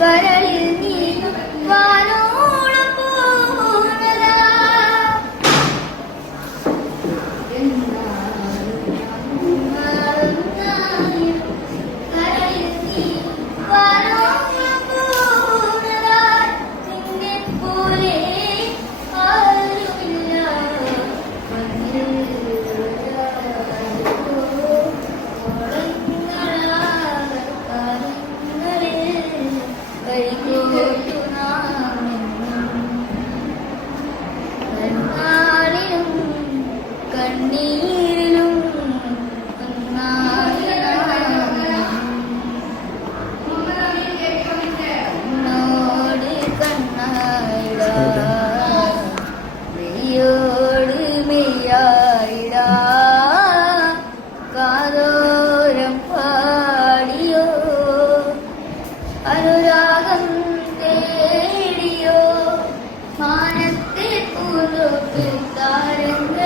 കരളിൽ നീ വാനോ കൂടെ മെയ്യോട് പാടിയോ? അനുരാഗം തേടിയോ? മാനത്തെ പൂർവത്തിൽ താരങ്ങൾ